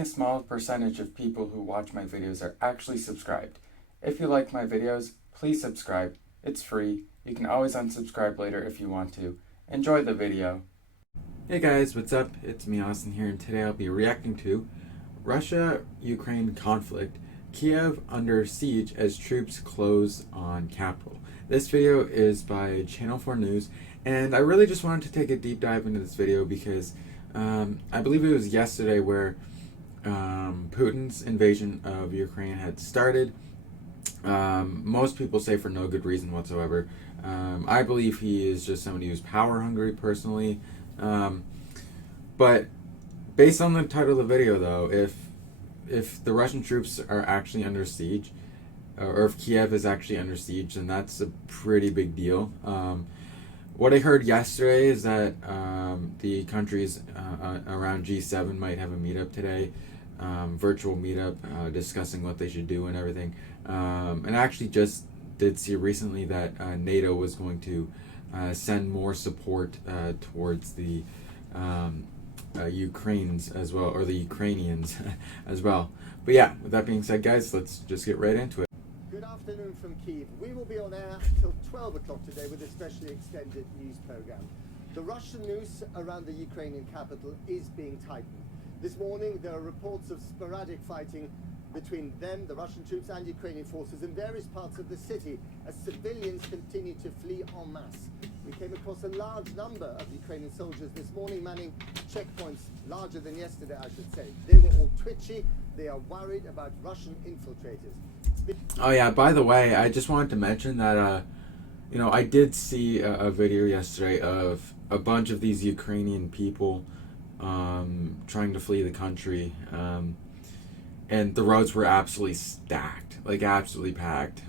only a small percentage of people who watch my videos are actually subscribed. If you like my videos, please subscribe. It's free. You can always unsubscribe later if you want to. Enjoy the video. Hey guys, what's up? It's me, Austin here, and today I'll be reacting to Russia-Ukraine conflict, Kyiv under siege as troops close on capital. This video is by Channel 4 News, and I really just wanted to take a deep dive into this video because I believe it was yesterday where Putin's invasion of Ukraine had started. Most people say for no good reason whatsoever. I believe he is just somebody who's power hungry personally. But based on the title of the video, though, if the Russian troops are actually under siege, or if Kiev is actually under siege, then that's a pretty big deal. What I heard yesterday is that the countries around G7 might have a meetup today, virtual meetup, discussing what they should do and everything. And I actually just did see recently that NATO was going to send more support towards the Ukrainians as well, or the Ukrainians as well. But yeah, with that being said, guys, let's just get right into it. Good afternoon from Kyiv. We will be on air till 12 o'clock today with a specially extended news program. The Russian news around the Ukrainian capital is being tightened. This morning there are reports of sporadic fighting between them, the Russian troops, and Ukrainian forces in various parts of the city as civilians continue to flee en masse. We came across a large number of Ukrainian soldiers this morning manning checkpoints larger than yesterday, I should say. They were all twitchy. They are worried about Russian infiltrators. Oh yeah, by the way, I just wanted to mention that I did see a video yesterday of a bunch of these Ukrainian people trying to flee the country, and the roads were absolutely stacked, like absolutely packed.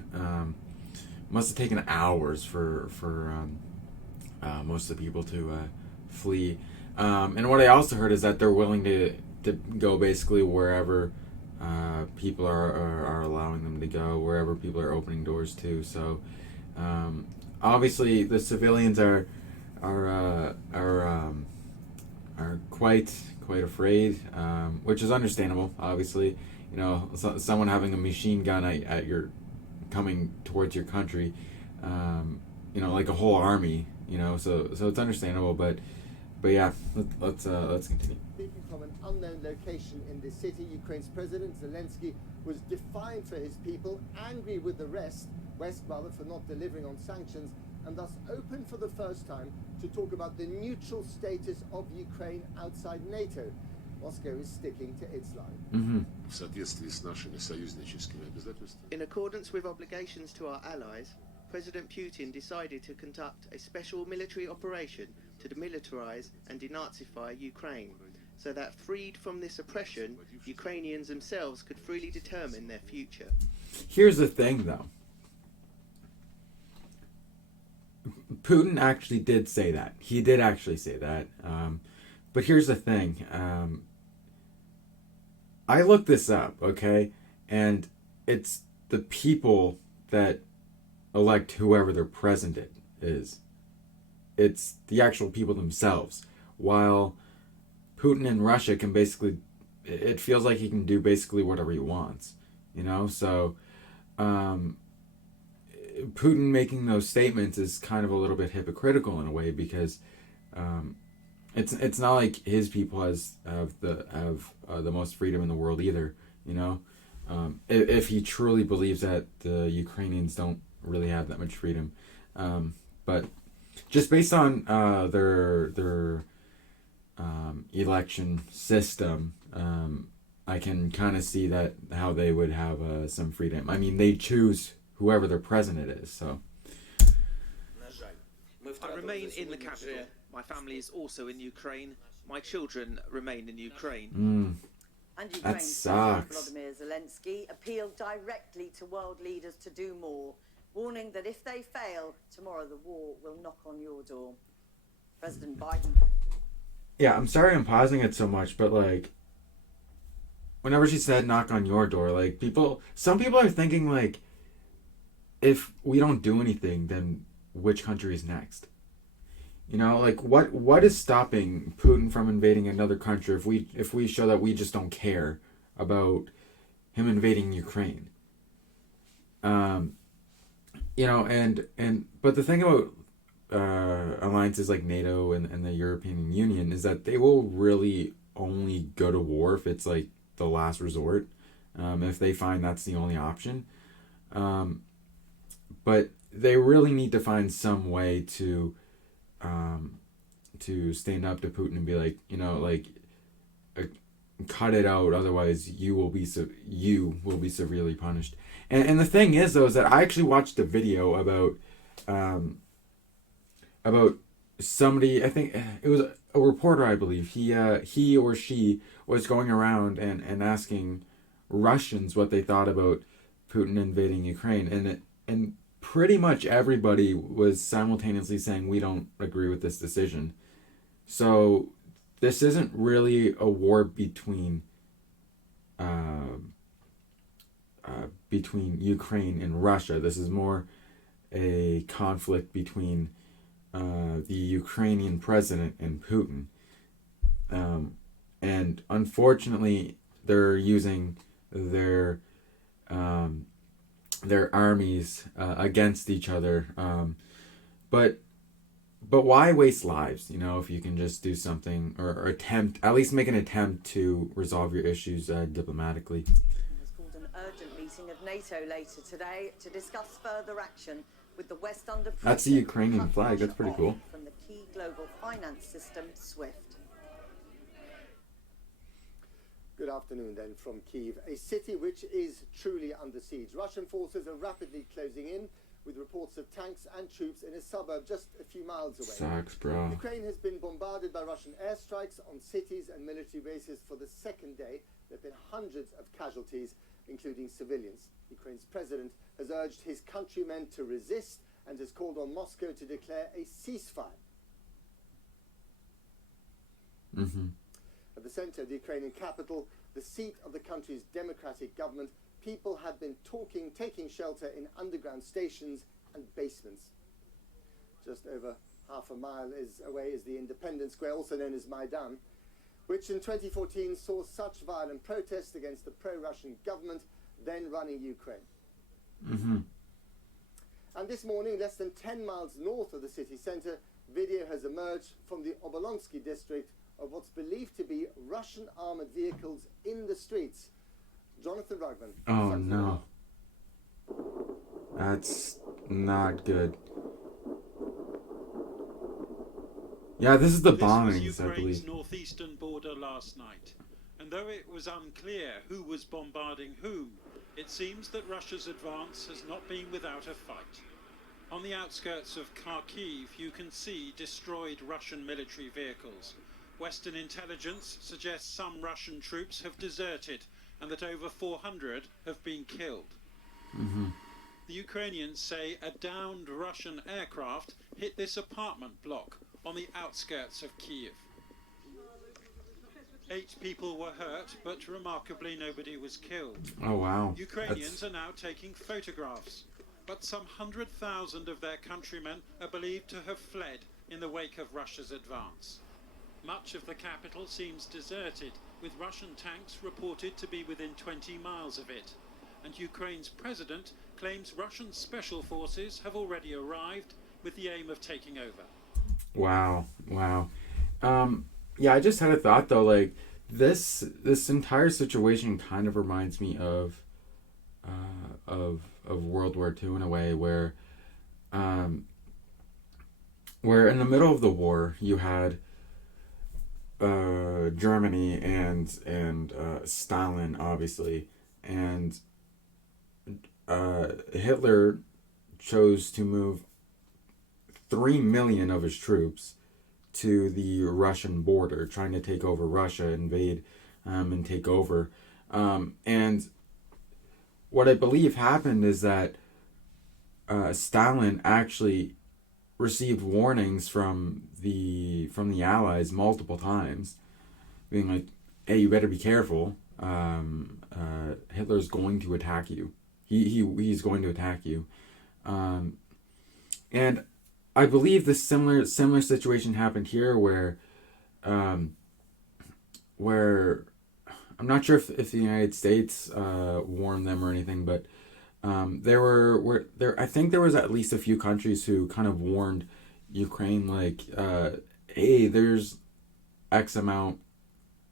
Must have taken hours for most of the people to flee. And what I also heard is that they're willing to go basically wherever people are allowing them to go, wherever people are opening doors to. So obviously the civilians are quite afraid, which is understandable. Obviously, someone having a machine gun at your coming towards your country, like a whole army, so it's understandable. But yeah, let's continue. Speaking from an unknown location in the city, Ukraine's President Zelensky was defiant for his people, angry with the West for not delivering on sanctions, and thus open for the first time to talk about the neutral status of Ukraine outside NATO. Moscow is sticking to its line. In accordance with obligations to our allies, President Putin decided to conduct a special military operation to demilitarize and denazify Ukraine, so that freed from this oppression, Ukrainians themselves could freely determine their future. Here's the thing, though. Putin actually did say that. He did actually say that. But here's the thing. I looked this up, okay? And it's the people that elect whoever their president is. It's the actual people themselves. While Putin in Russia can basically, it feels like he can do basically whatever he wants, So Putin making those statements is kind of a little bit hypocritical in a way, because it's not like his people have the most freedom in the world either, if he truly believes that the Ukrainians don't really have that much freedom. But just based on their election system, I can kind of see that how they would have some freedom. I mean, they choose whoever their president is. So I remain in the capital. My family is also in Ukraine. My children remain in Ukraine. And that Ukraine's sucks. President Volodymyr Zelensky appealed directly to world leaders to do more, warning that if they fail, tomorrow the war will knock on your door. President Biden. Yeah, I'm sorry I'm pausing it so much, but whenever she said knock on your door, some people are thinking if we don't do anything, then which country is next? You know, like what is stopping Putin from invading another country if we show that we just don't care about him invading Ukraine? You know, but the thing about alliances like NATO and the European Union is that they will really only go to war if it's like the last resort, if they find that's the only option. But they really need to find some way to stand up to Putin and be like, you know, like, cut it out, otherwise you will be severely punished. And the thing is, though, is that I actually watched a video about somebody. I think it was a reporter, I believe. He or she was going around and asking Russians what they thought about Putin invading Ukraine, and pretty much everybody was simultaneously saying we don't agree with this decision. So this isn't really a war between Ukraine and Russia. This is more a conflict between the Ukrainian president and Putin. And unfortunately, they're using their armies against each other. But why waste lives? You know, if you can just do something or at least make an attempt to resolve your issues diplomatically. Has called an urgent meeting of NATO later today to discuss further action with the West under pressure. That's the Ukrainian flag. That's pretty cool. From the key global finance system, SWIFT. Good afternoon then from Kyiv, a city which is truly under siege. Russian forces are rapidly closing in, with reports of tanks and troops in a suburb just a few miles away. Sucks, bro. Ukraine has been bombarded by Russian airstrikes on cities and military bases for the second day. There have been hundreds of casualties, including civilians. Ukraine's president has urged his countrymen to resist and has called on Moscow to declare a ceasefire. At the center of the Ukrainian capital, the seat of the country's democratic government, people have been taking shelter in underground stations and basements. Just over half a mile away is the Independence Square, also known as Maidan, which in 2014 saw such violent protests against the pro-Russian government then running Ukraine. And this morning, less than 10 miles north of the city centre, video has emerged from the Obolonsky district of what's believed to be Russian armoured vehicles in the streets. Jonathan Rugman. Oh no. That's not good. Yeah, this is the bombings, This was I believe. Ukraine's northeastern border last night. And though it was unclear who was bombarding whom, it seems that Russia's advance has not been without a fight. On the outskirts of Kyiv, you can see destroyed Russian military vehicles. Western intelligence suggests some Russian troops have deserted and that over 400 have been killed. The Ukrainians say a downed Russian aircraft hit this apartment block on the outskirts of Kyiv. 8 people were hurt, but remarkably nobody was killed. Oh wow. Ukrainians are now taking photographs, but some 100,000 of their countrymen are believed to have fled in the wake of Russia's advance. Much of the capital seems deserted, with Russian tanks reported to be within 20 miles of it. And Ukraine's president claims Russian special forces have already arrived with the aim of taking over. Wow. Yeah, I just had a thought though, like this entire situation kind of reminds me of World War II in a way where in the middle of the war you had Germany and Stalin, obviously, and Hitler chose to move 3 million of his troops to the Russian border, trying to take over Russia, invade and take over. And what I believe happened is that Stalin actually received warnings from the Allies multiple times, being like, "Hey, you better be careful. Hitler's going to attack you. He's going to attack you." And I believe this similar situation happened here where I'm not sure if the United States warned them or anything, but I think there was at least a few countries who kind of warned Ukraine, like, hey, there's X amount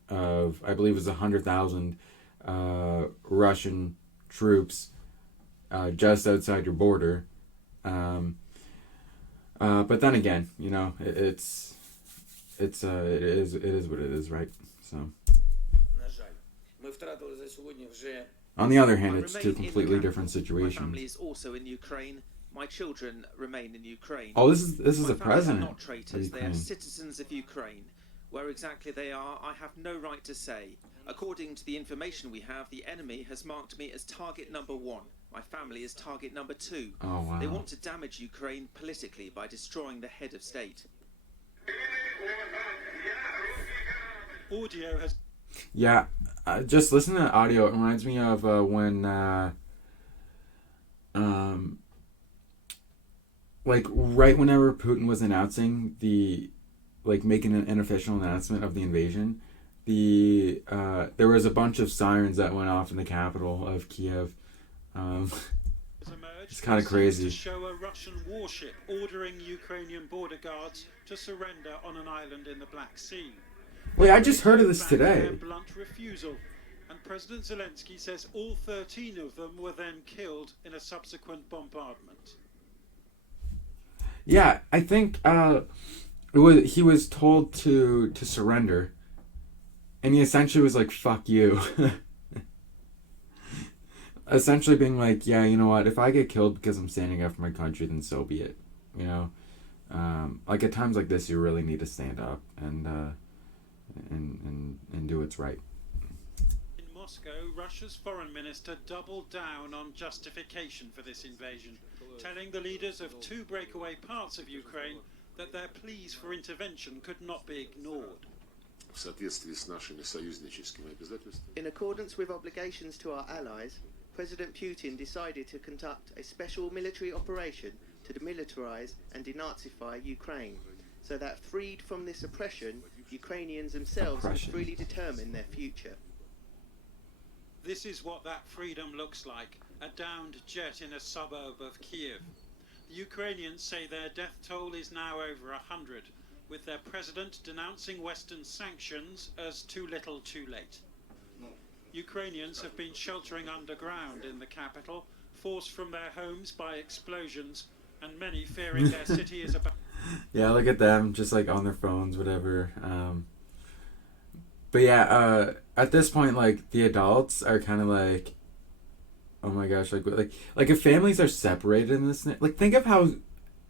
of, I believe it was 100,000 Russian troops just outside your border. But then again, you know, it is what it is, right? So. On the other hand, it's two completely different situations. My family is also in Ukraine. My children remain in Ukraine. Oh, this is a president. They are not traitors. They are citizens of Ukraine. Where exactly they are, I have no right to say. According to the information we have, the enemy has marked me as target number 1. My family is target number 2. Oh, wow. They want to damage Ukraine politically by destroying the head of state. Audio has... Yeah, just listen to the audio. It reminds me of when, like, right whenever Putin was announcing making an official announcement of the invasion, there was a bunch of sirens that went off in the capital of Kyiv. It's kind of crazy. To show a Russian warship ordering Ukrainian border guards to surrender on an island in the Black Sea. Wait, I just heard of this today. Blunt refusal, and President Zelensky says all 13 of them were then killed in a subsequent bombardment. Yeah, I think he was told to surrender, and he essentially was like, "Fuck you." Essentially being like, yeah, you know what, if I get killed because I'm standing up for my country, then so be it. You know, like at times like this, you really need to stand up and do what's right. In Moscow, Russia's foreign minister doubled down on justification for this invasion, telling the leaders of 2 breakaway parts of Ukraine that their pleas for intervention could not be ignored. In accordance with obligations to our allies, President Putin decided to conduct a special military operation to demilitarize and denazify Ukraine, so that freed from this oppression, Ukrainians themselves can freely determine their future. This is what that freedom looks like, a downed jet in a suburb of Kyiv. The Ukrainians say their death toll is now over 100, with their president denouncing Western sanctions as too little too late. Ukrainians have been sheltering underground in the capital, forced from their homes by explosions, and many fearing their city is about... Yeah, look at them, just like on their phones, whatever. But yeah, at this point, like, the adults are kind of like, oh my gosh, like if families are separated in this, like, think of how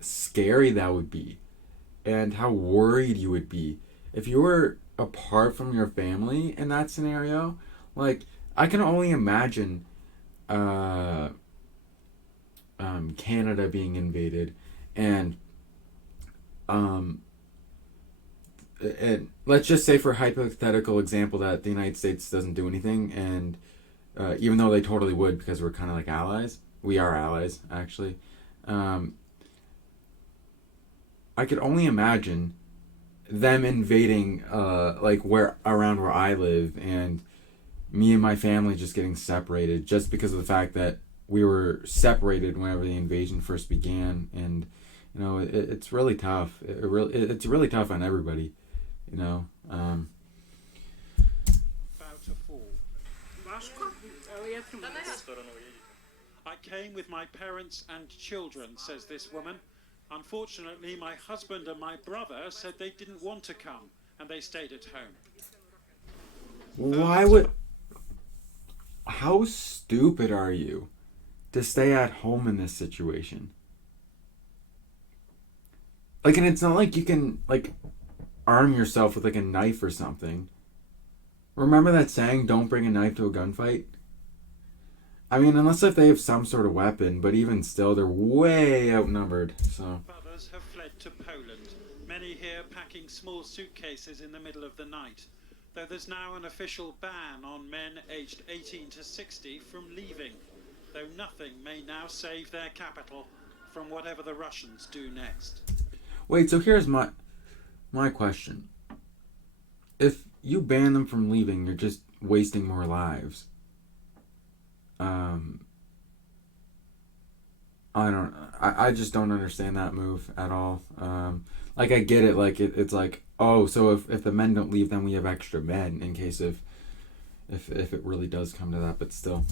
scary that would be, and how worried you would be if you were apart from your family in that scenario. Like, I can only imagine Canada being invaded, and let's just say, for hypothetical example, that the United States doesn't do anything, and even though they totally would, because we're kind of like allies, we are allies, actually. I could only imagine them invading, like, around where I live, and me and my family just getting separated, just because of the fact that we were separated whenever the invasion first began. And you know, it's really tough. It's really tough on everybody, you know. About to fall. I came with my parents and children, says this woman. Unfortunately, my husband and my brother said they didn't want to come, and they stayed at home. Why would... How stupid are you to stay at home in this situation? Like, and it's not like you can, like, arm yourself with, like, a knife or something. Remember that saying, don't bring a knife to a gunfight? I mean, unless if they have some sort of weapon, but even still, they're way outnumbered, so... Others have fled to Poland, many here packing small suitcases in the middle of the night, though there's now an official ban on men aged 18 to 60 from leaving, though nothing may now save their capital from whatever the Russians do next. Wait, so here's my question. If you ban them from leaving, you're just wasting more lives. I just don't understand that move at all. Like, I get it, like, it's like, oh, so if the men don't leave, then we have extra men in case if it really does come to that, but still.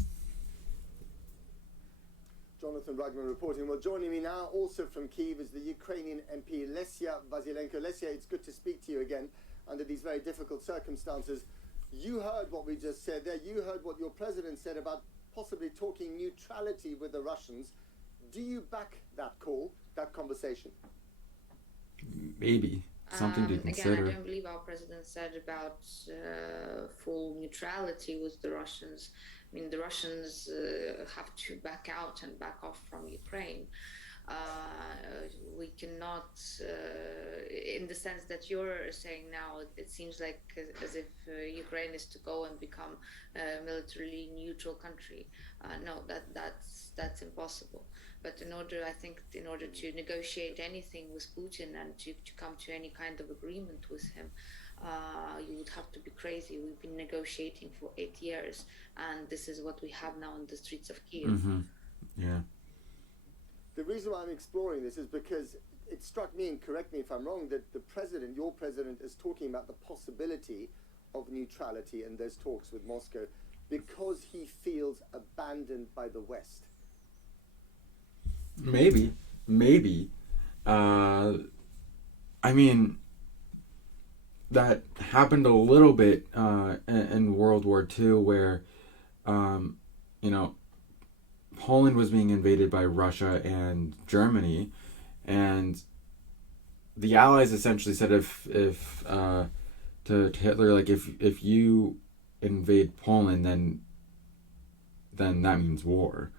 Jonathan Rugman reporting. Well, joining me now, also from Kyiv, is the Ukrainian MP Lesia Vasilenko. Lesia, it's good to speak to you again under these very difficult circumstances. You heard what we just said there. You heard what your president said about possibly talking neutrality with the Russians. Do you back that call, that conversation? Maybe. Something to consider. Again, I don't believe our president said about full neutrality with the Russians. I mean, the Russians have to back out and back off from Ukraine. We cannot, in the sense that you're saying now, it seems like as if Ukraine is to go and become a militarily neutral country. No, that's impossible. But in order to negotiate anything with Putin and to come to any kind of agreement with him, you would have to be crazy. We've been negotiating for 8 years, and this is what we have now on the streets of Kyiv. Mm-hmm. Yeah. The reason why I'm exploring this is because it struck me, and correct me if I'm wrong, that the president, your president, is talking about the possibility of neutrality in those talks with Moscow because he feels abandoned by the West. Maybe. I mean, that happened a little bit in World War II, where, Poland was being invaded by Russia and Germany, and the Allies essentially said to Hitler, like, if you invade Poland, then that means war.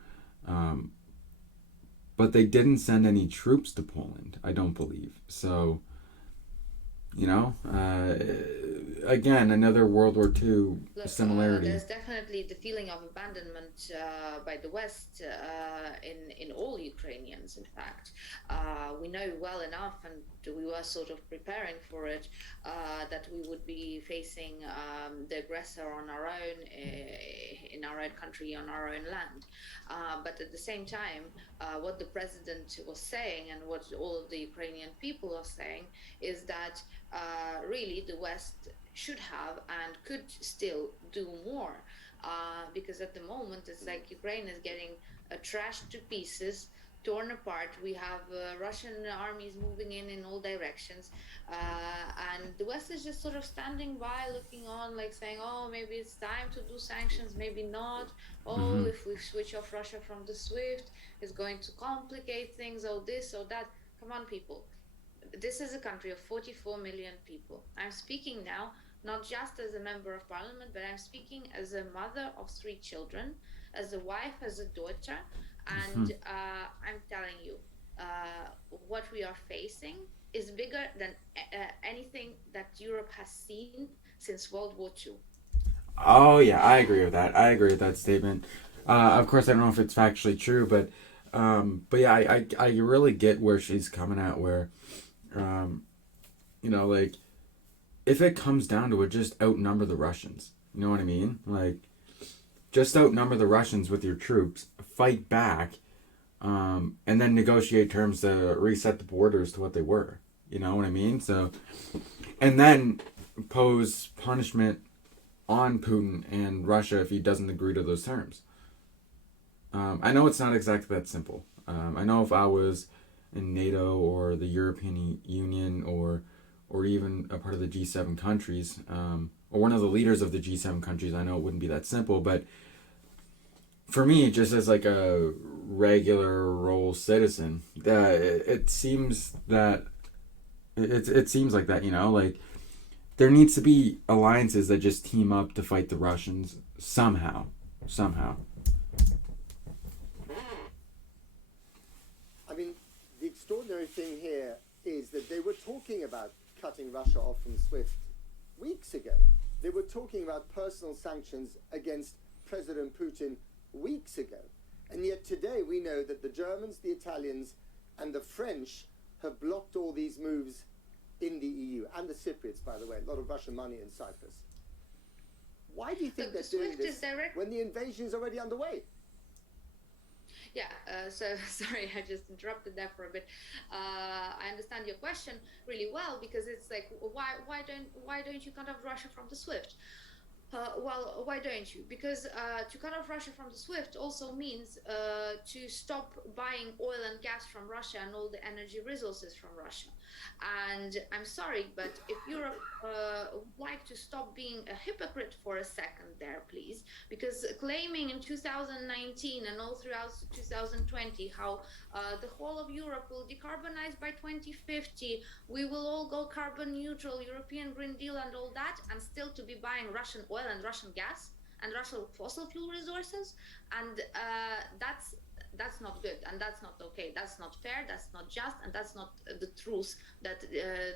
But they didn't send any troops to Poland, I don't believe. So, again, another World War II similarity. There's definitely the feeling of abandonment by the West in all Ukrainians, in fact. We know well enough, and we were sort of preparing for it, that we would be facing the aggressor on our own, in our own country, on our own land. But at the same time, what the president was saying and what all of the Ukrainian people are saying is that really the West should have and could still do more, because at the moment it's like Ukraine is getting trashed to pieces, torn apart. We have Russian armies moving in all directions, and the West is just sort of standing by, looking on, like saying, oh, maybe it's time to do sanctions, maybe not. Oh, if we switch off Russia from the SWIFT, it's going to complicate things, oh this, oh that. Come on, people. This is a country of 44 million people. I'm speaking now not just as a member of parliament, but I'm speaking as a mother of 3 children, as a wife, as a daughter, and I'm telling you, what we are facing is bigger than anything that Europe has seen since World War II. Oh yeah, I agree with that. I agree with that statement. Of course, I don't know if it's factually true, but yeah, I really get where she's coming at, where, like, if it comes down to it, just outnumber the Russians. You know what I mean? Like, just outnumber the Russians with your troops, fight back, and then negotiate terms to reset the borders to what they were. You know what I mean? So, and then pose punishment on Putin and Russia if he doesn't agree to those terms. I know it's not exactly that simple. I know if I was in NATO or the European Union or even a part of the G7 countries, or one of the leaders of the G7 countries, I know it wouldn't be that simple. But for me, just as like a regular role citizen, it seems that it seems like that, like there needs to be alliances that just team up to fight the Russians somehow. I mean, the extraordinary thing here is that they were talking about cutting Russia off from SWIFT weeks ago. They were talking about personal sanctions against President Putin weeks ago. And yet today we know that the Germans, the Italians, and the French have blocked all these moves in the EU, and the Cypriots, by the way, a lot of Russian money in Cyprus. Why do you think they're doing this when the invasion is already underway? Yeah, so sorry, I just interrupted there for a bit. I understand your question really well, because it's like, why don't you cut off Russia from the SWIFT? Well, why don't you? Because to cut off Russia from the SWIFT also means to stop buying oil and gas from Russia and all the energy resources from Russia. And I'm sorry, but if Europe would like to stop being a hypocrite for a second there, please, because claiming in 2019 and all throughout 2020 how the whole of Europe will decarbonize by 2050, we will all go carbon neutral, European Green Deal and all that, and still to be buying Russian oil and Russian gas and Russian fossil fuel resources, and that's not good, and that's not okay, that's not fair, that's not just, and that's not the truth that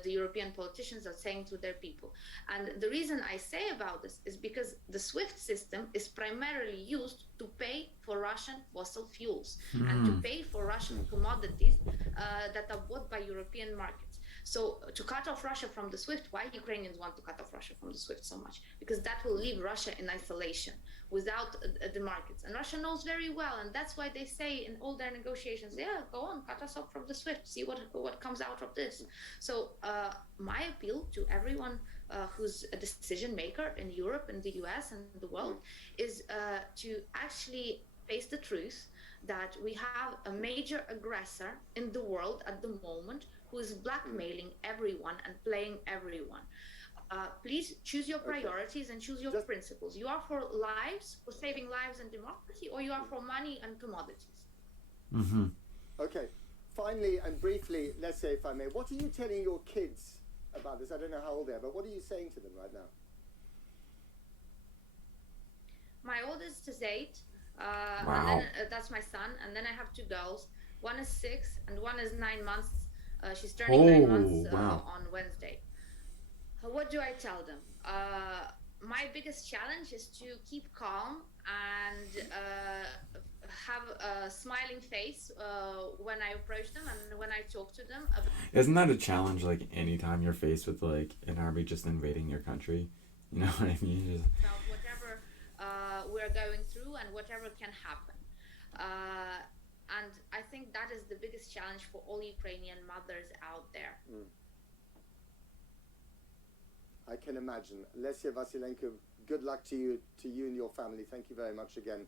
the European politicians are saying to their people. And the reason I say about this is because the SWIFT system is primarily used to pay for Russian fossil fuels and to pay for Russian commodities that are bought by European markets. So to cut off Russia from the SWIFT, why Ukrainians want to cut off Russia from the SWIFT so much? Because that will leave Russia in isolation without the markets. And Russia knows very well, and that's why they say in all their negotiations, yeah, go on, cut us off from the SWIFT, see what comes out of this. So my appeal to everyone who's a decision maker in Europe, in the US, and the world is to actually face the truth that we have a major aggressor in the world at the moment who is blackmailing everyone and playing everyone. Please choose your priorities and choose your principles. You are for lives, for saving lives and democracy, or you are for money and commodities. Okay, finally and briefly, let's say, if I may, what are you telling your kids about this? I don't know how old they are, but what are you saying to them right now? My oldest is 8, Wow. and then that's my son, and then I have 2 girls. One is 6 and one is 9 months. She's turning 9 months on Wednesday. What do I tell them? My biggest challenge is to keep calm and have a smiling face when I approach them and when I talk to them. Isn't that a challenge, like, anytime you're faced with, like, an army just invading your country? You know what I mean? About whatever we're going through and whatever can happen. And I think that is the biggest challenge for all Ukrainian mothers out there. I can imagine. Lesia Vasilenko, good luck to you and your family. Thank you very much again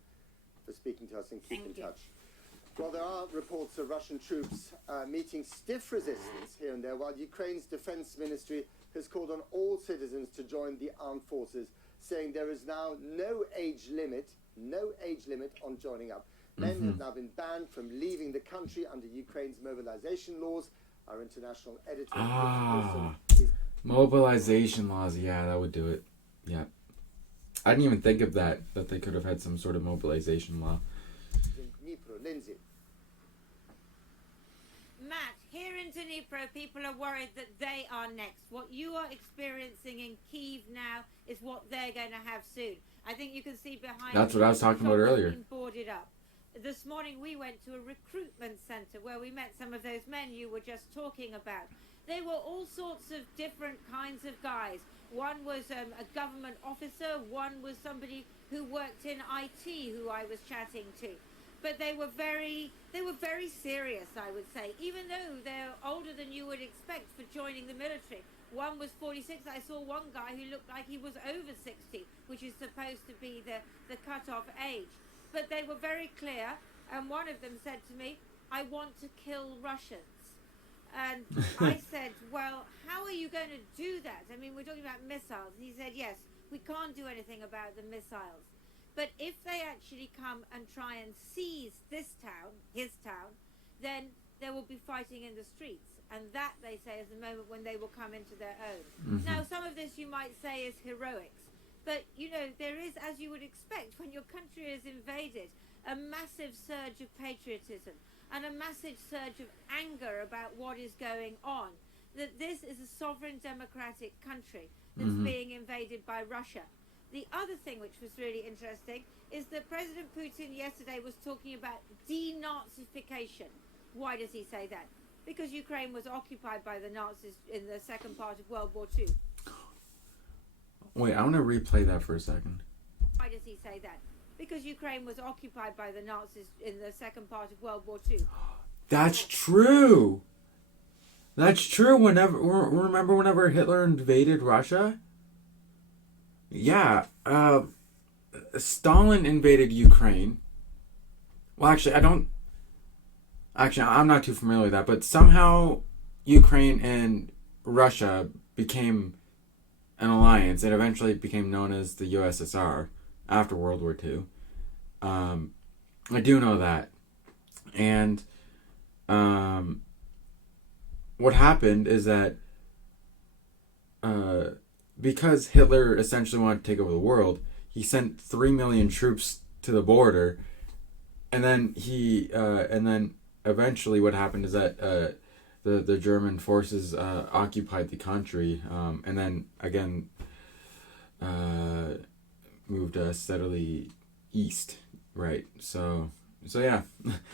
for speaking to us, and keep in touch. Well, there are reports of Russian troops meeting stiff resistance here and there, while Ukraine's defense ministry has called on all citizens to join the armed forces, saying there is now no age limit on joining up. Men have now been banned from leaving the country under Ukraine's mobilization laws. Our international editor... Mobilization laws, yeah, that would do it. Yeah. I didn't even think of that they could have had some sort of mobilization law. Matt, here in Dnipro, people are worried that they are next. What you are experiencing in Kyiv now is what they're going to have soon. I think you can see behind... That's what I was talking about earlier. Boarded up. This morning we went to a recruitment center where we met some of those men you were just talking about. They were all sorts of different kinds of guys. One was a government officer, one was somebody who worked in IT who I was chatting to. But they were very serious, I would say, even though they're older than you would expect for joining the military. One was 46. I saw one guy who looked like he was over 60, which is supposed to be the cut-off age. But they were very clear, and one of them said to me, I want to kill Russians. And I said, well, how are you going to do that? I mean, we're talking about missiles. And he said, yes, we can't do anything about the missiles. But if they actually come and try and seize this town, his town, then there will be fighting in the streets. And that, they say, is the moment when they will come into their own. Now, some of this you might say is heroics. But, you know, there is, as you would expect, when your country is invaded, a massive surge of patriotism and a massive surge of anger about what is going on. That this is a sovereign democratic country that's being invaded by Russia. The other thing which was really interesting is that President Putin yesterday was talking about denazification. Why does he say that? Because Ukraine was occupied by the Nazis in the second part of World War II. Wait, I want to replay that for a second. Why does he say that? Because Ukraine was occupied by the Nazis in the second part of World War II. That's true. That's true. Remember whenever Hitler invaded Russia? Yeah. Stalin invaded Ukraine. Well, actually, I'm not too familiar with that, but somehow Ukraine and Russia became an alliance. It eventually became known as the USSR after World War II. I do know that. And what happened is that because Hitler essentially wanted to take over the world, he sent 3 million troops to the border, and then eventually what happened is that the German forces occupied the country, and then again moved steadily east, right? So yeah,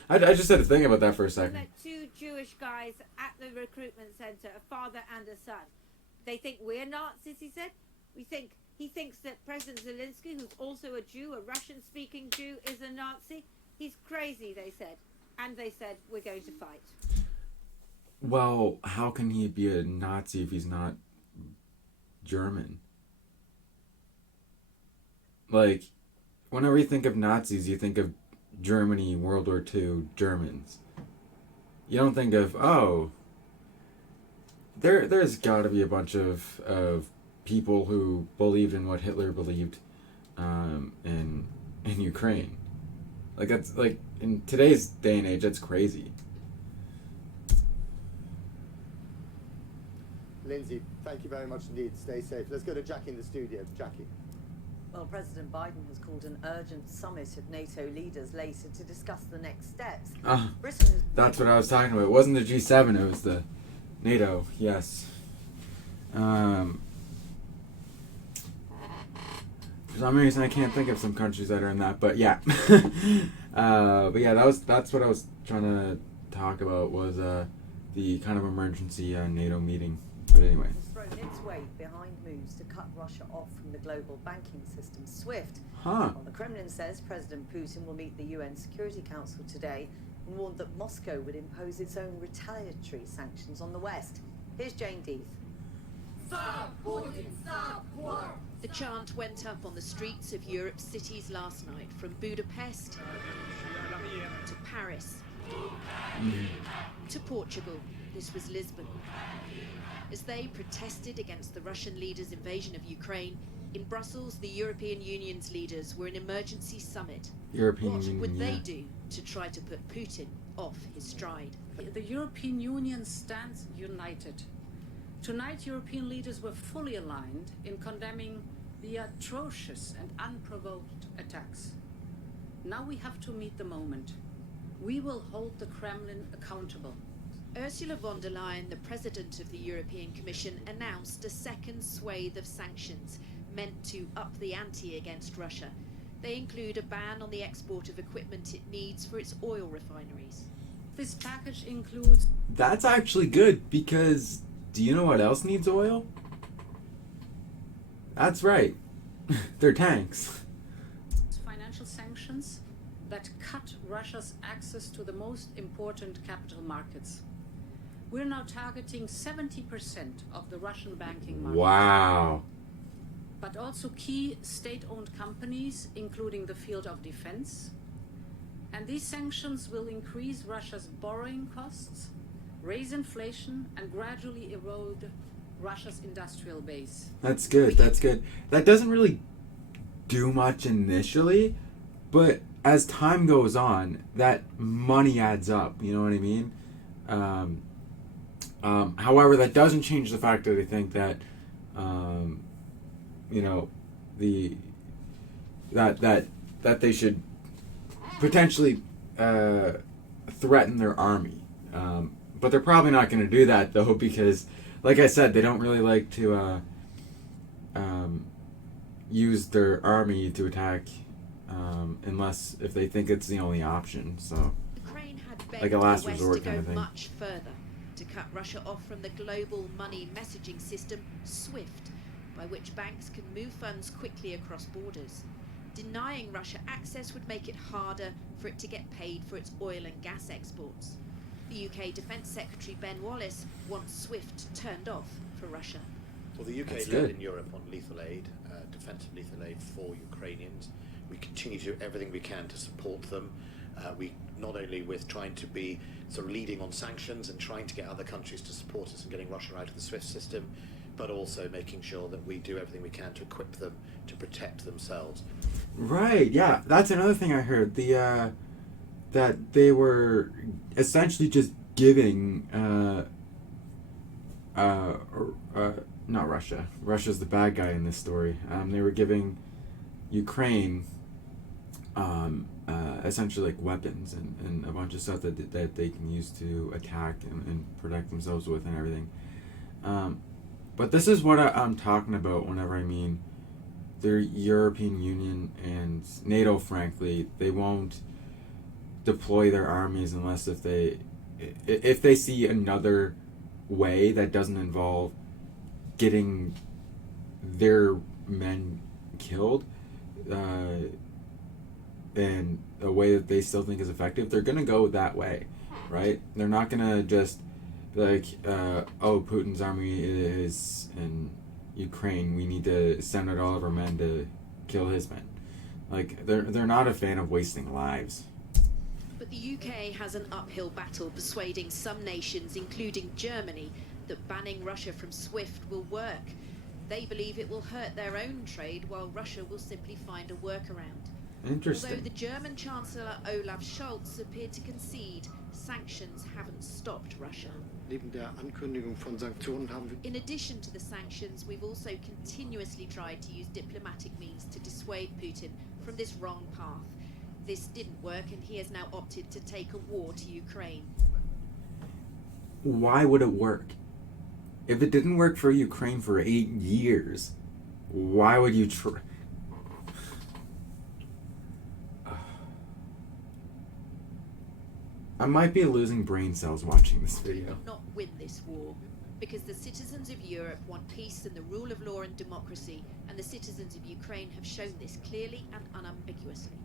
I just had to think about that for a second. Met 2 Jewish guys at the recruitment center, a father and a son. They think we're Nazis, he said. He thinks that President Zelensky, who's also a Jew, a Russian-speaking Jew, is a Nazi. He's crazy, they said. And they said, we're going to fight. Well, how can he be a Nazi if he's not German? Like, whenever you think of Nazis, you think of Germany, World War II, Germans. You don't think of, there's got to be a bunch of people who believed in what Hitler believed in Ukraine. Like, that's, like, in today's day and age, that's crazy. Lindsay, thank you very much indeed. Stay safe. Let's go to Jackie in the studio. Jackie. Well, President Biden has called an urgent summit of NATO leaders later to discuss the next steps. Britain has... That's what I was talking about. It wasn't the G7, it was the NATO, yes. For some reason I can't think of some countries that are in that, but yeah. But yeah, that's what I was trying to talk about, was the kind of emergency NATO meeting. But anyway. Has thrown its weight behind moves to cut Russia off from the global banking system SWIFT. Well, the Kremlin says President Putin will meet the UN Security Council today and warned that Moscow would impose its own retaliatory sanctions on the West. Here's Jane Deeth. Stop Putin, stop war! The chant went up on the streets of Europe's cities last night, from Budapest to Paris to Portugal. This was Lisbon. As they protested against the Russian leader's invasion of Ukraine, in Brussels, the European Union's leaders were in emergency summit. What would they do to try to put Putin off his stride? The European Union stands united. Tonight, European leaders were fully aligned in condemning the atrocious and unprovoked attacks. Now we have to meet the moment. We will hold the Kremlin accountable. Ursula von der Leyen, the president of the European Commission, announced a second swathe of sanctions meant to up the ante against Russia. They include a ban on the export of equipment it needs for its oil refineries. This package includes... That's actually good, because do you know what else needs oil? That's right. They're tanks. Financial sanctions that cut Russia's access to the most important capital markets. We're now targeting 70% of the Russian banking market. Wow. But also key state-owned companies, including the field of defense. And these sanctions will increase Russia's borrowing costs, raise inflation, and gradually erode Russia's industrial base. That's good, that's good. That doesn't really do much initially, but as time goes on, that money adds up, you know what I mean? However, that doesn't change the fact that I think that, you know, that they should potentially threaten their army. But they're probably not going to do that, though, because, like I said, they don't really like to use their army to attack unless if they think it's the only option. So, Ukraine had begged like a last the West resort to kind go of thing. much further. to cut Russia off from the global money messaging system SWIFT, by which banks can move funds quickly across borders. Denying Russia access would make it harder for it to get paid for its oil and gas exports. The UK Defence Secretary Ben Wallace wants SWIFT turned off for Russia. Well, the UK led in Europe on lethal aid, defensive lethal aid for Ukrainians. We continue to do everything we can to support them. We not only with trying to be sort of leading on sanctions and trying to get other countries to support us in getting Russia out of the SWIFT system, but also making sure that we do everything we can to equip them to protect themselves. Right, yeah, that's another thing I heard. That they were essentially just giving not Russia. Russia's the bad guy in this story. They were giving Ukraine essentially like weapons and a bunch of stuff that they can use to attack and protect themselves with and everything. But this is what I'm talking about whenever I mean the European Union and NATO, frankly, they won't deploy their armies unless if they see another way that doesn't involve getting their men killed and a way that they still think is effective, they're gonna go that way, right? They're not gonna just be like, oh, Putin's army is in Ukraine, we need to send out all of our men to kill his men. Like, they're not a fan of wasting lives. But the UK has an uphill battle persuading some nations, including Germany, that banning Russia from SWIFT will work. They believe it will hurt their own trade, while Russia will simply find a workaround. Interesting. Although the German Chancellor Olaf Scholz appeared to concede, sanctions haven't stopped Russia. In addition to the sanctions, we've also continuously tried to use diplomatic means to dissuade Putin from this wrong path. This didn't work, and he has now opted to take a war to Ukraine. Why would it work? If it didn't work for Ukraine for 8 years, why would you try? I might be losing brain cells watching this video. Not win this war, because the citizens of Europe want peace and the rule of law and democracy, and the citizens of Ukraine have shown this clearly and unambiguously.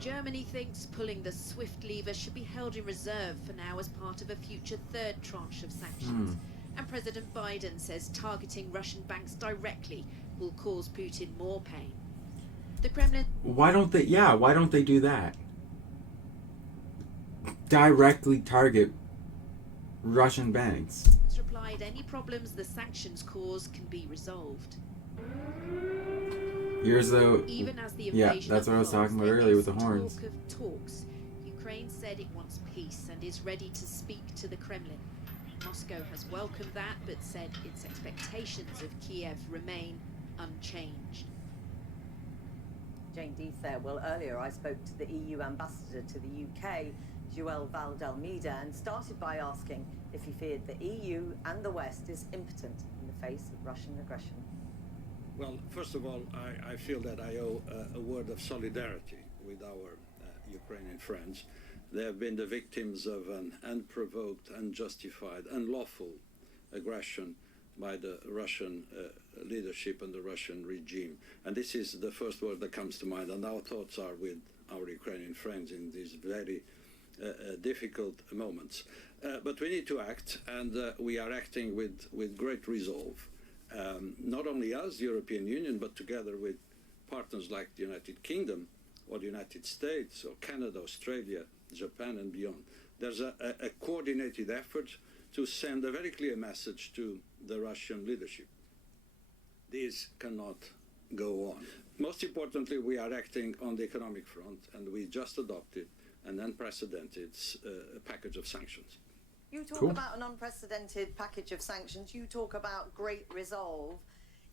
Germany thinks pulling the SWIFT lever should be held in reserve for now as part of a future third tranche of sanctions. And President Biden says targeting Russian banks directly will cause Putin more pain. The Kremlin... Why don't they do that? Directly target Russian banks. Replied, any problems the sanctions cause can be resolved. Here's the... Even as the yeah, that's what I was talking about earlier with the horns. Talk of talks. Ukraine said it wants peace and is ready to speak to the Kremlin. Moscow has welcomed that, but said its expectations of Kyiv remain unchanged. Jane Deeth there. Well, earlier I spoke to the EU ambassador to the UK, Joël Valdalmeida, and started by asking if he feared the EU and the West is impotent in the face of Russian aggression. Well, first of all, I feel that I owe a word of solidarity with our Ukrainian friends. They have been the victims of an unprovoked, unjustified, unlawful aggression by the Russian leadership and the Russian regime. And this is the first word that comes to mind. And our thoughts are with our Ukrainian friends in these very difficult moments. But we need to act, and we are acting with great resolve. Not only us, the European Union, but together with partners like the United Kingdom or the United States or Canada, Australia, Japan and beyond. There's a coordinated effort to send a very clear message to the Russian leadership. This cannot go on. Most importantly, we are acting on the economic front, and we just adopted an unprecedented package of sanctions. You talk about an unprecedented package of sanctions, you talk about great resolve,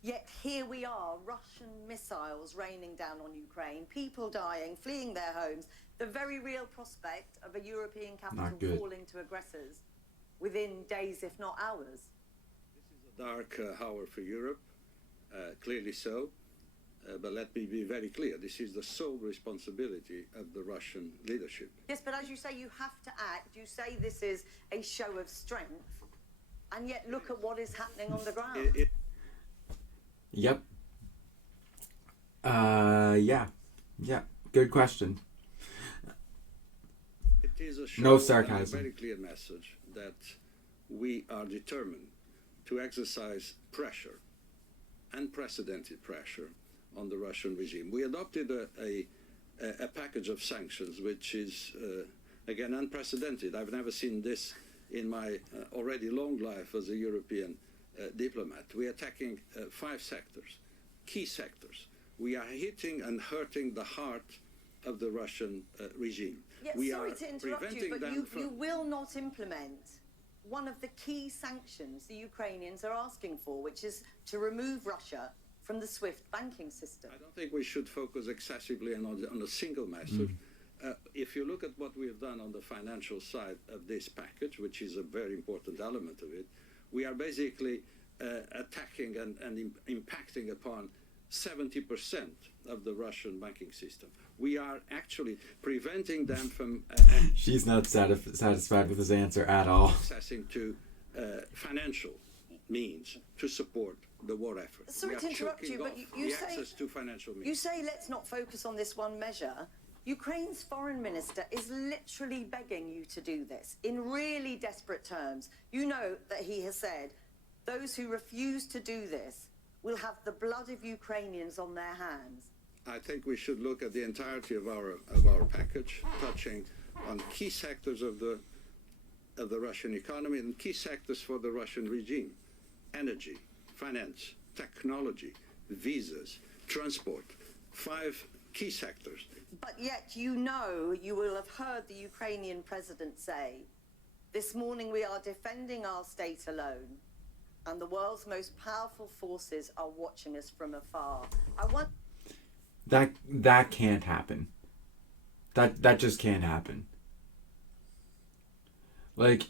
yet here we are, Russian missiles raining down on Ukraine, people dying, fleeing their homes, the very real prospect of a European capital falling to aggressors within days, if not hours. This is a dark hour for Europe, clearly so. But let me be very clear, this is the sole responsibility of the Russian leadership. Yes, but as you say, you have to act. You say this is a show of strength, and yet look at what is happening on the ground. Yep. Yeah. Good question. It is a show, no sarcasm. And a very clear message that we are determined to exercise pressure, unprecedented pressure, on the Russian regime. We adopted a package of sanctions, which is, again, unprecedented. I've never seen this in my already long life as a European diplomat. We are attacking 5 sectors, key sectors. We are hitting and hurting the heart of the Russian regime. Yes, we sorry are to interrupt you, but you will not implement one of the key sanctions the Ukrainians are asking for, which is to remove Russia from the SWIFT banking system. I don't think we should focus excessively on a single message. If you look at what we have done on the financial side of this package, which is a very important element of it, we are basically attacking and impacting upon 70% of the Russian banking system. We are actually preventing them from... She's not satisfied with his answer at all. Accessing to financial means to support the war effort. Sorry to interrupt you, but you say let's not focus on this one measure. Ukraine's foreign minister is literally begging you to do this in really desperate terms. You know that he has said those who refuse to do this will have the blood of Ukrainians on their hands. I think we should look at the entirety of our package, touching on key sectors of the Russian economy and key sectors for the Russian regime: energy, finance, technology, visas, transport. 5 key sectors. But yet you know, you will have heard the Ukrainian president say, this morning we are defending our state alone, and the world's most powerful forces are watching us from afar. That can't happen. That just can't happen. Like,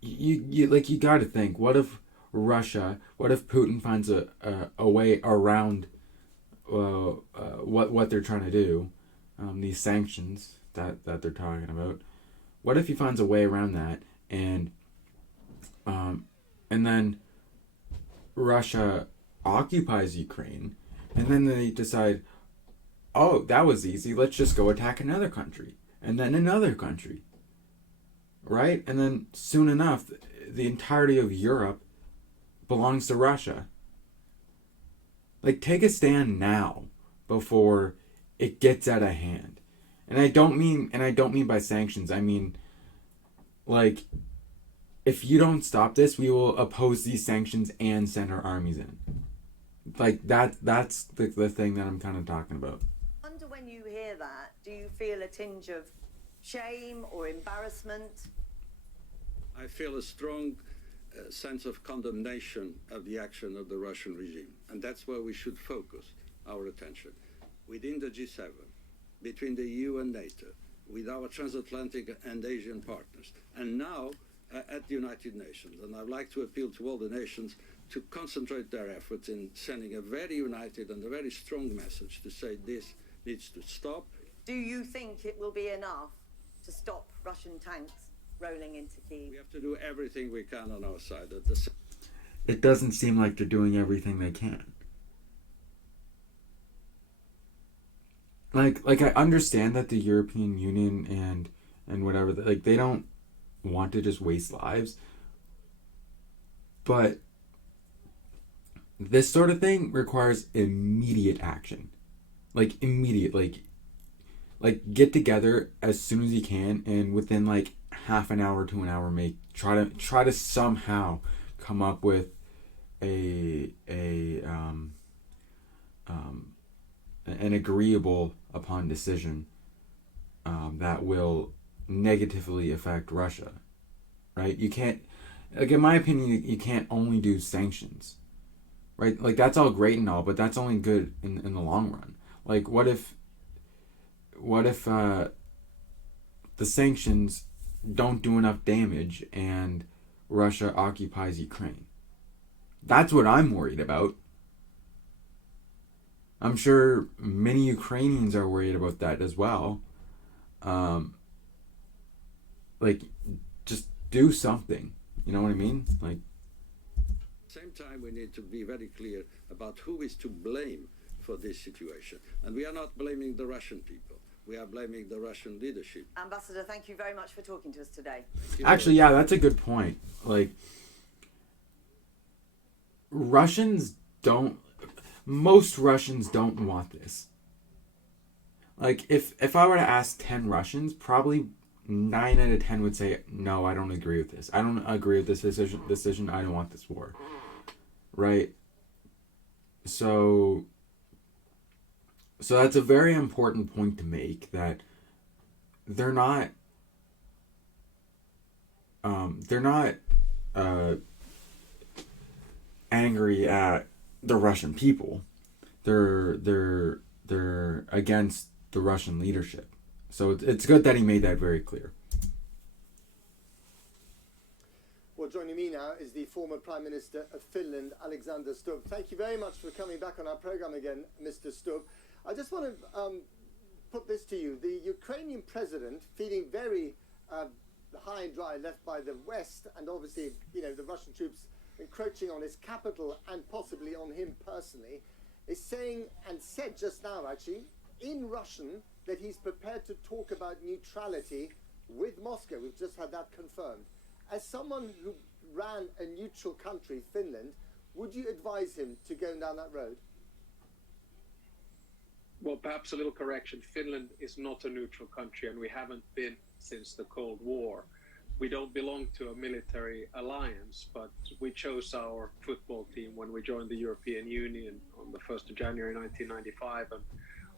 you gotta think, what if Putin finds a way around what they're trying to do, these sanctions that they're talking about? What if he finds a way around that, and then Russia occupies Ukraine, and then they decide, oh, that was easy, let's just go attack another country, and then another country, right? And then soon enough, the entirety of Europe belongs to Russia. Like, take a stand now before it gets out of hand. And I don't mean by sanctions. I mean, like, if you don't stop this, we will oppose these sanctions and send our armies in. Like, that's the thing that I'm kind of talking about. I wonder, when you hear that, do you feel a tinge of shame or embarrassment? I feel a strong sense of condemnation of the action of the Russian regime. And that's where we should focus our attention. Within the G7, between the EU and NATO, with our transatlantic and Asian partners, and now at the United Nations. And I'd like to appeal to all the nations to concentrate their efforts in sending a very united and a very strong message to say this needs to stop. Do you think it will be enough to stop Russian tanks rolling into Kyiv? We have to do everything we can on our side. It doesn't seem like they're doing everything they can. Like I understand that the European Union and whatever, like, they don't want to just waste lives, but this sort of thing requires immediate action. Like, immediate, like get together as soon as you can, and within like half an hour to an hour, try to somehow come up with an agreeable upon decision that will negatively affect Russia, right? You can't, like, in my opinion, you can't only do sanctions, right? Like, that's all great and all, but that's only good in the long run. Like, what if the sanctions don't do enough damage and Russia occupies Ukraine? That's what I'm worried about. I'm sure many Ukrainians are worried about that as well. Like, just do something. You know what I mean? Like, same time, we need to be very clear about who is to blame for this situation. And we are not blaming the Russian people. We are blaming the Russian leadership. Ambassador, thank you very much for talking to us today. actually, yeah, that's a good point. Like, most Russians don't want this. Like, if I were to ask 10 Russians, probably 9 out of 10 would say, no, I don't agree with this. I don't agree with this decision. I don't want this war. Right? So that's a very important point to make, that they're not angry at the Russian people. They're against the Russian leadership. So it's good that he made that very clear. Well, joining me now is the former Prime Minister of Finland, Alexander Stubb. Thank you very much for coming back on our program again, Mr. Stubb. I just want to put this to you. The Ukrainian president, feeling very high and dry, left by the West, and obviously, the Russian troops encroaching on his capital and possibly on him personally, is saying, and said just now actually, in Russian, that he's prepared to talk about neutrality with Moscow. We've just had that confirmed. As someone who ran a neutral country, Finland, would you advise him to go down that road? Well, perhaps a little correction. Finland is not a neutral country, and we haven't been since the Cold War. We don't belong to a military alliance, but we chose our football team when we joined the European Union on the 1st of January 1995, and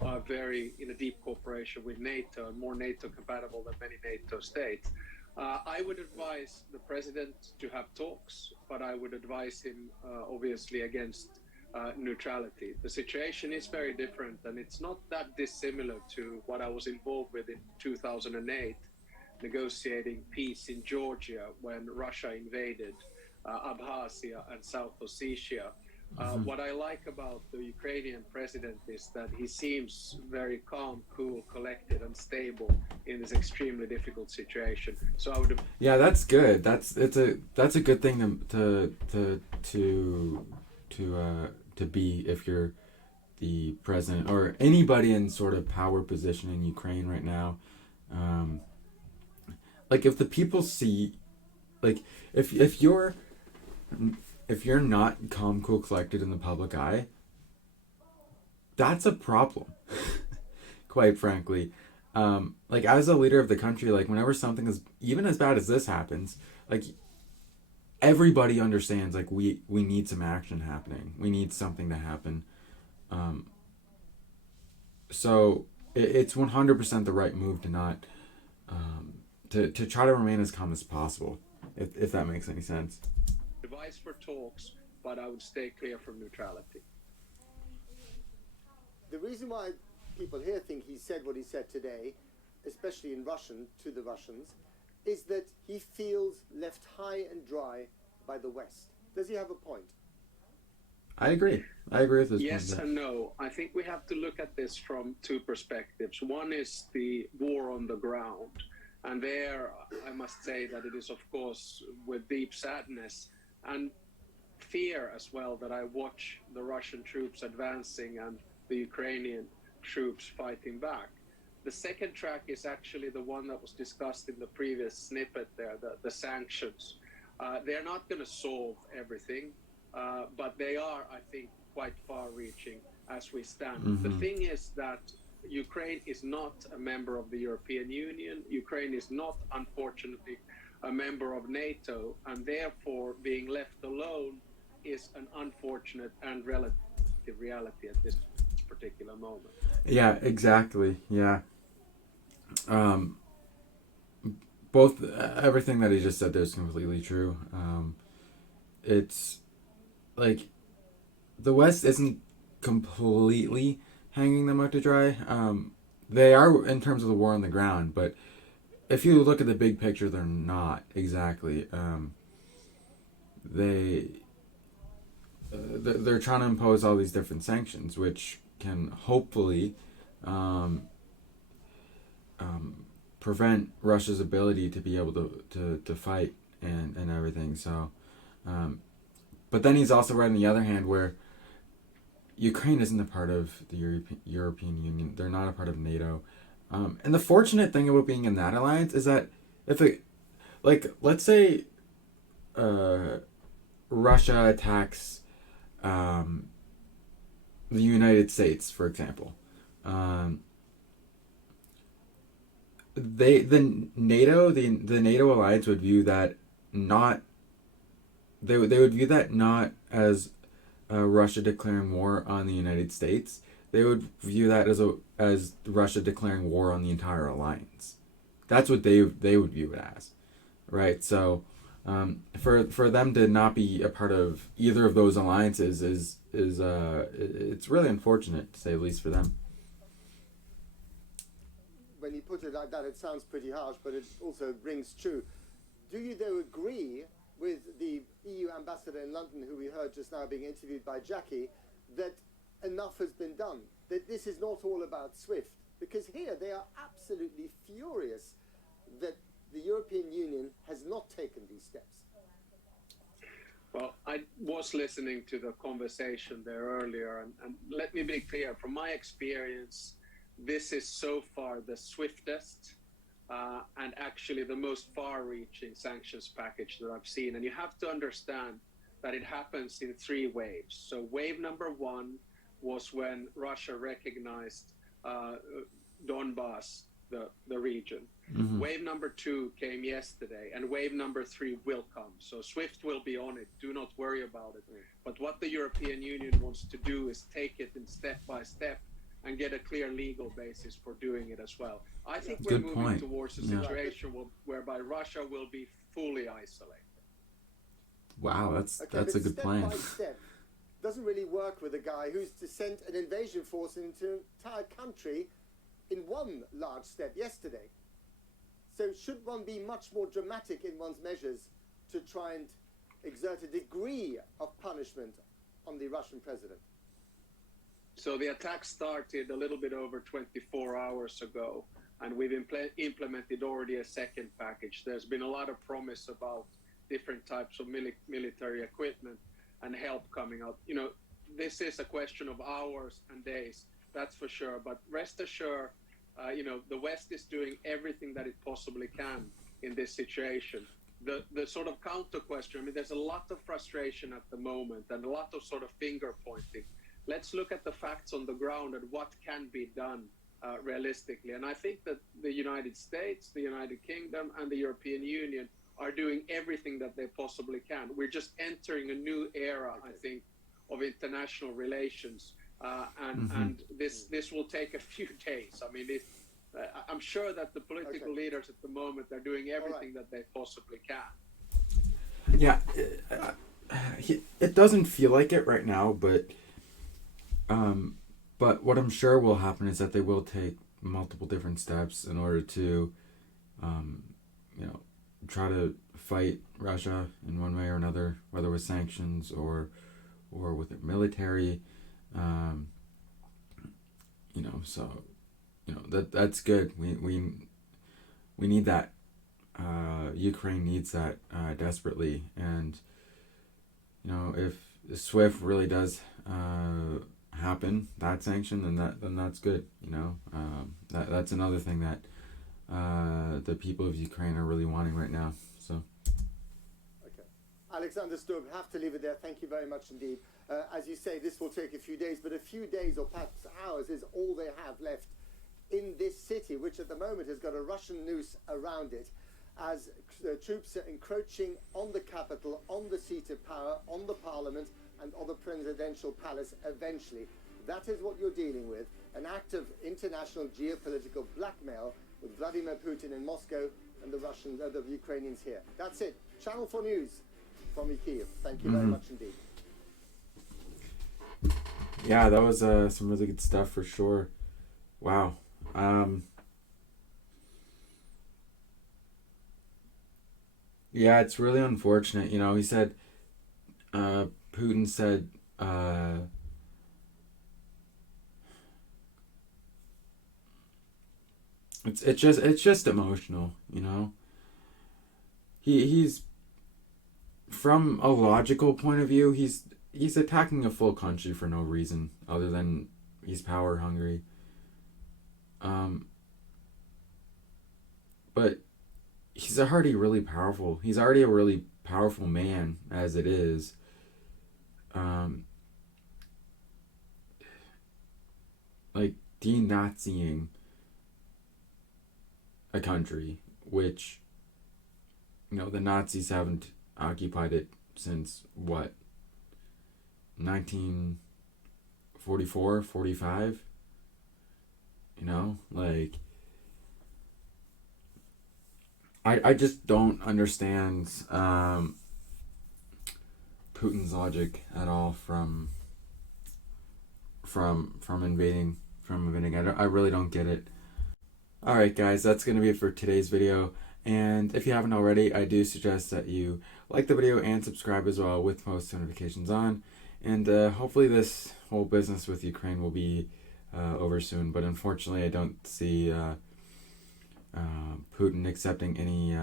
are very in a deep cooperation with NATO, and more NATO compatible than many NATO states. I would advise the president to have talks, but I would advise him obviously against neutrality. The situation is very different, and it's not that dissimilar to what I was involved with in 2008, negotiating peace in Georgia when Russia invaded Abkhazia and South Ossetia. What I like about the Ukrainian president is that he seems very calm, cool, collected, and stable in this extremely difficult situation. So I would. Yeah, that's good. That's a good thing to be if you're the president or anybody in sort of power position in Ukraine right now. Like, if the people see, like, if you're not calm, cool, collected in the public eye, that's a problem. Quite frankly, like, as a leader of the country, like, whenever something is even as bad as this happens, like, everybody understands, like, we need some action happening. We need something to happen. So it's 100% the right move to not to try to remain as calm as possible, if that makes any sense. Advice for talks, but I would stay clear from neutrality. The reason why people here think he said what he said today, especially in Russian to the Russians, is that he feels left high and dry by the West. Does he have a point? I agree with this. Yes and no. I think we have to look at this from two perspectives. One is the war on the ground. And there, I must say that it is, of course, with deep sadness and fear as well that I watch the Russian troops advancing and the Ukrainian troops fighting back. The second track is actually the one that was discussed in the previous snippet there, the sanctions. They're not going to solve everything, but they are, I think, quite far-reaching as we stand. Mm-hmm. The thing is that Ukraine is not a member of the European Union. Ukraine is not, unfortunately, a member of NATO, and therefore being left alone is an unfortunate and relative reality at this particular moment. Yeah, exactly. Yeah. Both everything that he just said there is completely true. It's like the West isn't completely hanging them out to dry. They are in terms of the war on the ground, but if you look at the big picture, they're not exactly. They're trying to impose all these different sanctions, which can hopefully prevent Russia's ability to be able to fight and everything. So, but then he's also right on the other hand where Ukraine isn't a part of the European Union. They're not a part of NATO. And the fortunate thing about being in that alliance is that if it, like, let's say Russia attacks the United States, for example, the NATO alliance would view that not they would view that not as Russia declaring war on the United States. They would view that as Russia declaring war on the entire alliance. That's what they would view it as, right? So, for them to not be a part of either of those alliances is it's really unfortunate, to say the least, for them. When you put it like that, it sounds pretty harsh, but it also rings true. Do you, though, agree with the EU ambassador in London, who we heard just now being interviewed by Jackie, that enough has been done, that this is not all about SWIFT? Because here they are absolutely furious that the European Union has not taken these steps. Well, I was listening to the conversation there earlier, and let me be clear, from my experience, this is so far the swiftest and actually the most far-reaching sanctions package that I've seen. And you have to understand that it happens in 3 waves. So wave number 1 was when Russia recognized Donbass, the region. Mm-hmm. Wave number 2 came yesterday, and wave number 3 will come. So SWIFT will be on it. Do not worry about it. But what the European Union wants to do is take it in step by step and get a clear legal basis for doing it as well. I think we're moving towards a situation whereby Russia will be fully isolated. Wow, that's a good plan. Step by step doesn't really work with a guy who's sent an invasion force into an entire country in one large step yesterday. So should one be much more dramatic in one's measures to try and exert a degree of punishment on the Russian president? So the attack started a little bit over 24 hours ago, and we've implemented already a second package. There's been a lot of promise about different types of military equipment and help coming out. You know, this is a question of hours and days, that's for sure. But rest assured, you know, the West is doing everything that it possibly can in this situation. The sort of counter question, I mean, there's a lot of frustration at the moment and a lot of sort of finger pointing. Let's look at the facts on the ground and what can be done realistically. And I think that the United States, the United Kingdom, and the European Union are doing everything that they possibly can. We're just entering a new era, I think, of international relations. And this will take a few days. I mean, I'm sure that the political leaders at the moment are doing everything that they possibly can. Yeah, it doesn't feel like it right now, but what I'm sure will happen is that they will take multiple different steps in order to, try to fight Russia in one way or another, whether with sanctions or with the military. That's good. We need that. Ukraine needs that desperately, and if SWIFT really does happen, that sanction, then that's good. That's another thing that the people of Ukraine are really wanting right now. So. Okay, Alexander Stubb, have to leave it there. Thank you very much indeed. As you say, this will take a few days, but a few days or perhaps hours is all they have left in this city, which at the moment has got a Russian noose around it, as troops are encroaching on the capital, on the seat of power, on the parliament, and on the presidential palace eventually. That is what you're dealing with, an act of international geopolitical blackmail with Vladimir Putin in Moscow and the Russians, the Ukrainians here. That's it. Channel 4 News from Kyiv. Thank you very much indeed. Yeah, that was some really good stuff for sure. Wow. Yeah, it's really unfortunate. He said, Putin said, it's just emotional, you know. He's from a logical point of view, he's attacking a full country for no reason other than he's power hungry. But he's already really powerful. He's already a really powerful man as it is. Like denazing a country, which, you know, the Nazis haven't occupied it since what, 1944, 45? You know, like, I just don't understand Putin's logic at all from invading. I really don't get it. Alright guys, that's going to be it for today's video. And if you haven't already, I do suggest that you like the video and subscribe as well with post notifications on. And hopefully this whole business with Ukraine will be over soon. But unfortunately, I don't see Putin accepting any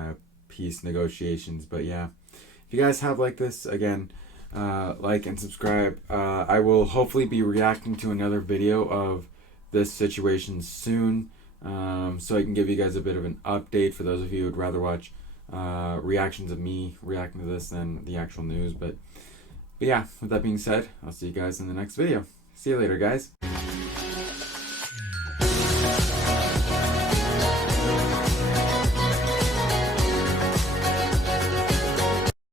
peace negotiations. But yeah, if you guys have liked this, again, like and subscribe. I will hopefully be reacting to another video of this situation soon, so I can give you guys a bit of an update for those of you who would rather watch reactions of me reacting to this than the actual news. But yeah, with that being said, I'll see you guys in the next video. See you later, guys.